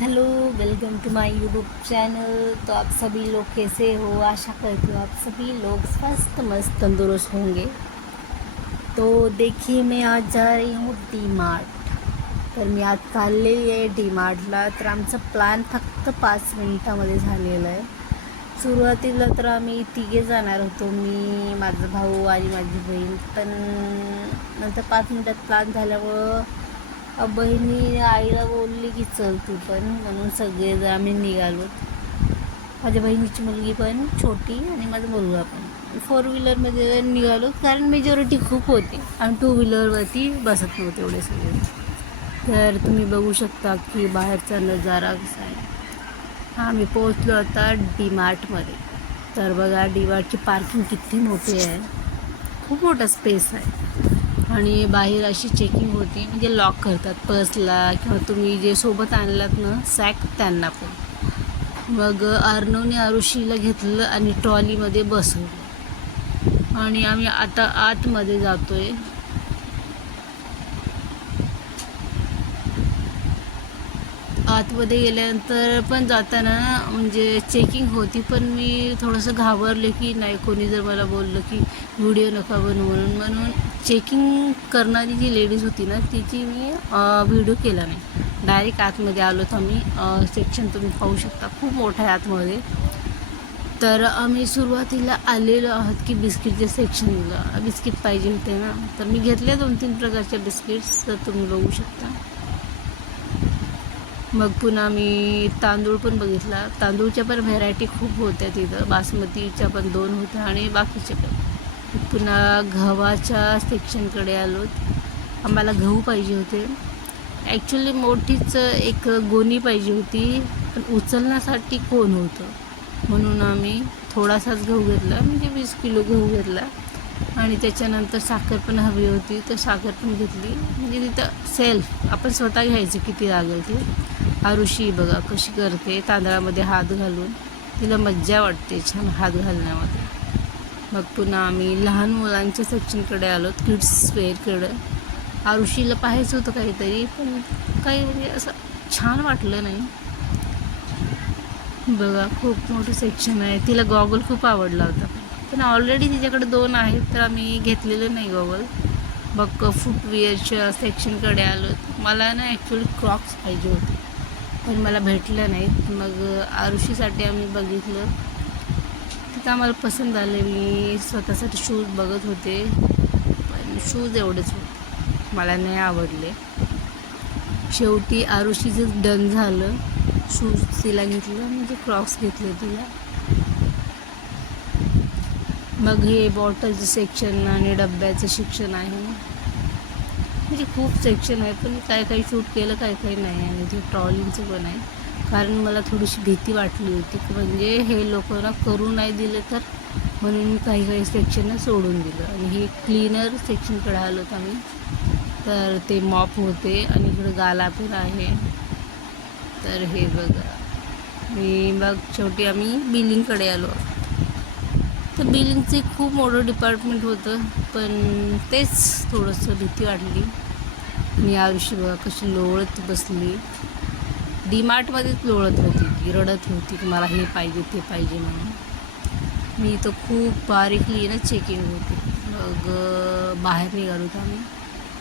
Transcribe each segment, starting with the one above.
Hello, welcome to my YouTube channel. तो आप सभी लोग कैसे हो? आशा करती हूँ आप सभी लोग स्वस्थ मस्त तंदुरुस्त होंगे। तो देखिए, मैं आज जा रही हूँ डी मार्ट. तर मी आज चाललेली आहे डी मार्टला. तर आमचा प्लॅन फक्त 5 मिनिटामध्ये झालेला आहे. सुरुवातीला तर आम्ही तिघे जाणार होतो, मी, माझा भाऊ आणि माझी बहीण. पण नंतर 5 मिनिटात प्लॅन झाल्यामुळं बहिणी आईला बोलली की चल तू पण, म्हणून सगळेजण आम्ही निघालो. माझ्या बहिणीची मुलगी पण छोटी आणि माझा मुलगा पण. 4 व्हीलरमध्ये निघालो कारण मेजॉरिटी खूप होती आणि 2 व्हीलरवरती बसत नव्हते एवढे सगळे. तर तुम्ही बघू शकता की बाहेरचा नजारा कसा आहे. आम्ही पोहोचलो आता डी मार्टमध्ये. तर बघा, डी मार्टची पार्किंग किती मोठी आहे, खूप मोठा स्पेस आहे. आणि बाहेर अशी चेकिंग होती, म्हणजे लॉक करतात पर्सला किंवा तुम्ही जे सोबत आणलात ना सॅक त्यांना पण. मग अर्णवने आरुषीला घेतलं आणि ट्रॉलीमध्ये बसवलं आणि आम्ही आता आतमध्ये जातो आहे. आतमध्ये गेल्यानंतर पण जाताना म्हणजे चेकिंग होती, पण मी थोडंसं घाबरले की नाही, कोणी जर मला बोललं की व्हिडिओ नका बनवू म्हणून चेकिंग करणारी जी लेडीज होती ना तिची मी व्हिडिओ केला नाही. डायरेक्ट आतमध्ये आलो तर आम्ही सेक्शन तुम्ही पाहू शकता, खूप मोठं आहे आतमध्ये. तर आम्ही सुरुवातीला आलेलो आहोत की बिस्किटच्या सेक्शनला. बिस्किट पाहिजे होते ना, तर मी घेतले 2-3 प्रकारच्या बिस्किट्स, तर तुम्ही बघू शकता. मग पुन्हा मी तांदूळ पण बघितला. तांदूळच्या पण व्हेरायटी खूप होत्या तिथं. बासमतीच्या पण 2 होत्या आणि बाकीच्या पण. पुन्हा गव्हाच्या सेक्शनकडे आलो. आम्हाला गहू पाहिजे होते. ॲक्च्युली मोठीच एक गोणी पाहिजे होती, पण उचलण्यासाठी कोण होतं, म्हणून आम्ही थोडासाच गहू घेतला, म्हणजे 20 किलो गहू घेतला. आणि त्याच्यानंतर साखर पण हवी होती, तर साखर पण घेतली. म्हणजे तिथं सेल्फ आपण स्वतः घ्यायचं किती लागेल ते. आरुषी बघा कशी करते तांदळामध्ये हात घालून, तिला मज्जा वाटते छान हात घालण्यामध्ये. मग पुन्हा आम्ही लहान मुलांच्या सेक्शनकडे आलो, किड्स वेअरकडं. आरुषीला पाहायचं होतं काहीतरी, पण काही म्हणजे असं छान वाटलं नाही. बघा खूप मोठं सेक्शन आहे. तिला गॉगल खूप आवडला होता, पण ऑलरेडी तिच्याकडे 2 आहेत, तर आम्ही घेतलेलं नाही गॉगल. मग फुटवेअरच्या सेक्शनकडे आलो. मला ना ॲक्च्युली क्रॉक्स पाहिजे होते, पण मला भेटलं नाहीत. मग आरुषीसाठी आम्ही बघितलं, तिथं आम्हाला पसंत आले. मी स्वतःसाठी शूज बघत होते, पण शूज एवढेच होते, मला नाही आवडले. शेवटी आरुषीचं डन झालं. शूज तिला घेतलं, म्हणजे क्रॉक्स घेतले तिला. मग हे बॉटलचं सेक्शन आणि डब्याचं सेक्शन आहे, म्हणजे खूप सेक्शन आहे. पण काय काही शूट केलं, काय काही नाही. आणि ते ट्रॉलींचं पण आहे, कारण मला थोडीशी भीती वाटली होती की म्हणजे हे लोकांना करू नाही दिलं तर, म्हणून काही काही सेक्शनला सोडून दिलं. आणि हे क्लीनर सेक्शनकडे आलो होतो आम्ही. तर ते मॉप होते आणि इकडं गाला पण आहे. तर हे बघा, मी मग शेवटी आम्ही बिलिंगकडे आलो. तर बिलिंगचं खूप मोठं डिपार्टमेंट होतं, पण तेच थोडंसं भीती वाटली. मी आरुषी बघा कशी लोळत बसली. डी मार्टमध्येच लोळत होती ती, रडत होती की मला हे पाहिजे ते पाहिजे म्हणून. मी तर खूप बारीकली ना चेकिंग होती. मग बाहेर निघालो होतो आम्ही.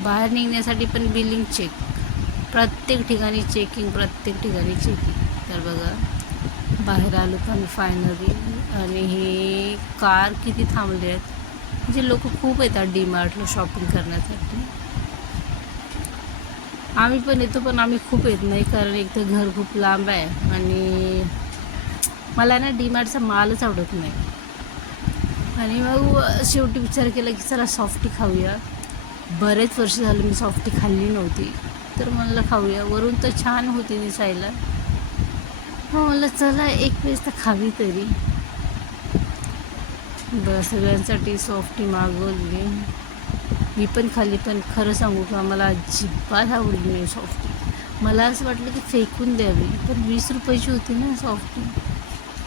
बाहेर निघण्यासाठी पण बिलिंग चेक, प्रत्येक ठिकाणी चेकिंग, प्रत्येक ठिकाणी चेकिंग. तर बघा बाहेर आलो तर आम्ही फायनली. आणि हे कार किती थांबले आहेत, म्हणजे लोक खूप येतात डी मार्टला शॉपिंग करण्यासाठी. आम्ही पण येतो, पण आम्ही खूप येत नाही, कारण एक तर घर खूप लांब आहे आणि मला ना डी मार्टचा मालच आवडत नाही. आणि मग शेवटी विचार केला की चला सॉफ्टी खाऊया. बरेच वर्ष झाले मी सॉफ्टी खाल्ली नव्हती, तर म्हणलं खाऊया. वरून तर छान होती दिसायला, हो म्हणलं चला एक वेळेस तर खावी तरी. सगळ्यांसाठी सॉफ्टी मागवली, मी पण खाल्ली. पण खरं सांगू का, मला अजिबात आवडली नाही सॉफ्टी. मला असं वाटलं की फेकून द्यावी, पण 20 रुपयाची होती ना सॉफ्टी,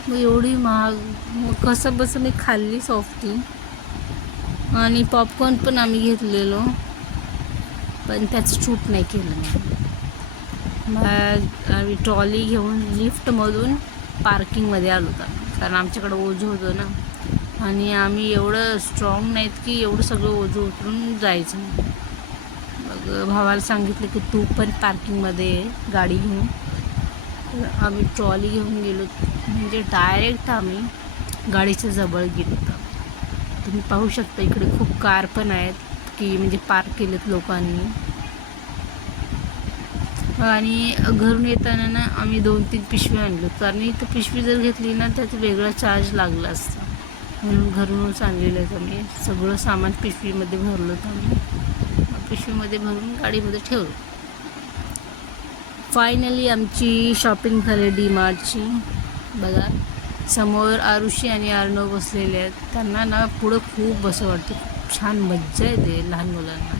मग एवढी महाग. मग कसं बसं मी खाल्ली सॉफ्टी. आणि पॉपकॉर्न पण आम्ही घेतलेलो, पण त्याचं शूट नाही केलं. मग आम्ही ट्रॉली घेऊन लिफ्टमधून पार्किंगमध्ये आलो होतो, कारण आमच्याकडं ओझं होतं ना, आणि आम्ही एवढं स्ट्रॉंग नाहीत की एवढं सगळं ओझं उतरून जायचं. मग भावाला सांगितलं की तू पण पार्किंगमध्ये गाडी घेऊन. तर आम्ही ट्रॉली घेऊन गेलो, म्हणजे डायरेक्ट आम्ही गाडीच्या जवळ गेलो होतो. तुम्ही पाहू शकता इकडे खूप कार पण आहेत की म्हणजे पार्क केलेत लोकांनी. आणि घरून येताना ना आम्ही 2-3 पिशव्या आणलो, कारण इथं पिशवी जर घेतली ना त्याचा वेगळा चार्ज लागला असता, म्हणून घरूनच आणलेलं आहे. आम्ही सगळं सामान पिशवीमध्ये भरलं होतं. आम्ही पिशवीमध्ये भरून गाडीमध्ये ठेवलं. फायनली आमची शॉपिंग झाली डी मार्टची. बघा समोर आरुषी आणि अर्णव बसलेले आहेत. त्यांना ना पुढं खूप बसं वाटतं, खूप छान मज्जा येते लहान मुलांना.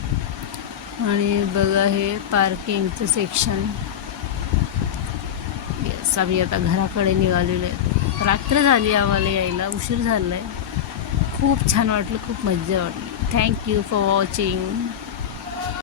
आणि बघा हे पार्किंगचं सेक्शन. येस, आम्ही आता घराकडे निघालेलो आहे. रात्र झाली आम्हाला यायला, उशीर झाला आहे. खूप छान वाटलं, खूप मज्जा वाटली. Thank you for watching.